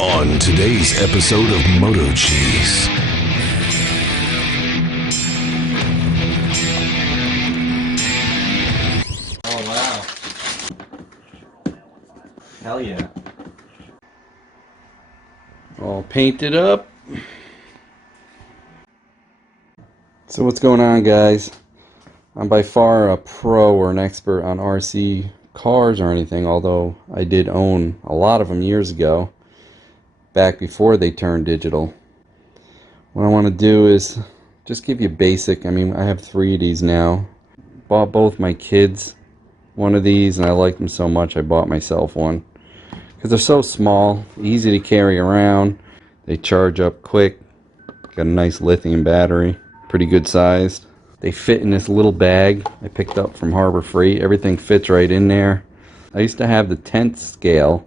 On today's episode of MotoCheez. Oh wow. Hell yeah. All painted up. So what's going on, guys? I'm by far a pro or an expert on RC cars or anything, although I did own a lot of them years ago, back before they turned digital. What I want to do is just give you basic. I mean, I have 3 of these now. Bought both my kids one of these, and I liked them so much I bought myself one. Because they're so small, easy to carry around, they charge up quick, got a nice lithium battery, pretty good sized. They fit in this little bag I picked up from Harbor Freight. Everything fits right in there. I used to have the 10th scale,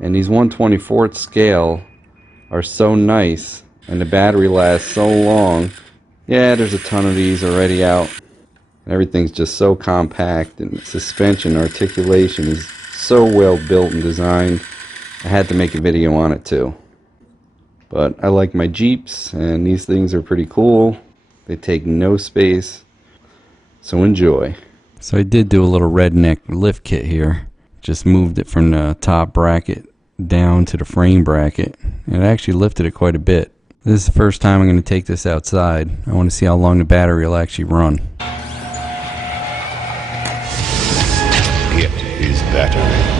and these 1/24th scale are so nice, and the battery lasts so long. Yeah, there's a ton of these already out. Everything's just so compact, and suspension articulation is so well built and designed. I had to make a video on it too. But I like my Jeeps, and these things are pretty cool. They take no space, so enjoy. So I did do a little redneck lift kit here. Just moved it from the top bracket down to the frame bracket, and it actually lifted it quite a bit. This is the first time I'm going to take this outside. I want to see how long the battery will actually run. It is battery.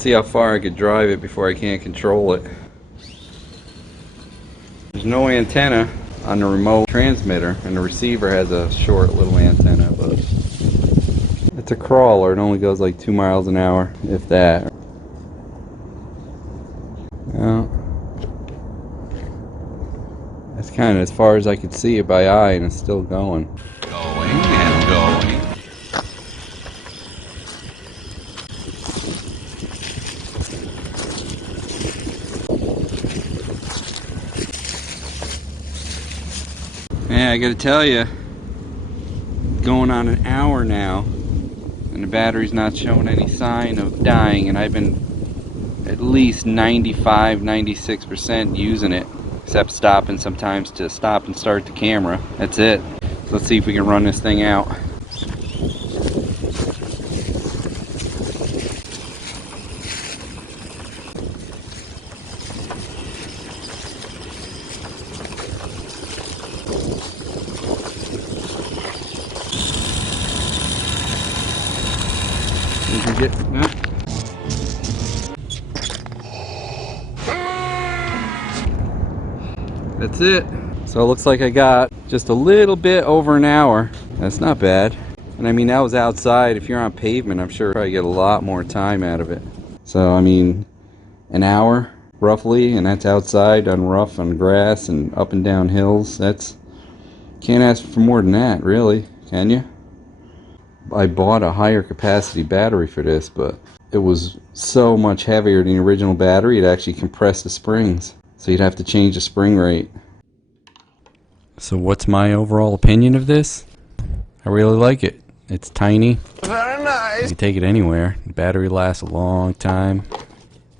Let's see how far I could drive it before I can't control it. There's no antenna on the remote transmitter, and the receiver has a short little antenna, but it's a crawler. It only goes like 2 miles an hour, if that. Well, that's kind of as far as I could see it by eye, and it's still going. Going and going. Yeah, I gotta tell you, going on an hour now, and the battery's not showing any sign of dying, and I've been at least 95-96% using it, except stopping sometimes to stop and start the camera. That's it. So let's see if we can run this thing out. That's it. So it looks like I got just a little bit over an hour. That's not bad. And I mean, that was outside. If you're on pavement, I'm sure you probably get a lot more time out of it. So I mean, an hour roughly, and that's outside on rough, on grass, and up and down hills. That's, can't ask for more than that, really, can you? I bought a higher capacity battery for this, but it was so much heavier than the original battery, it actually compressed the springs. So you'd have to change the spring rate. So what's my overall opinion of this? I really like it. It's tiny. Very nice. You can take it anywhere. The battery lasts a long time.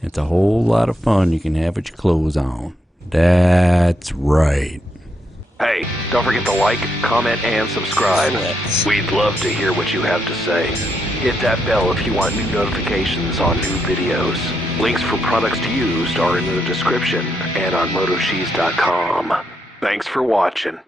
It's a whole lot of fun you can have with your clothes on. That's right. Hey, don't forget to like, comment, and subscribe. We'd love to hear what you have to say. Hit that bell if you want new notifications on new videos. Links for products to use are in the description and on MotoCheez.com. Thanks for watching.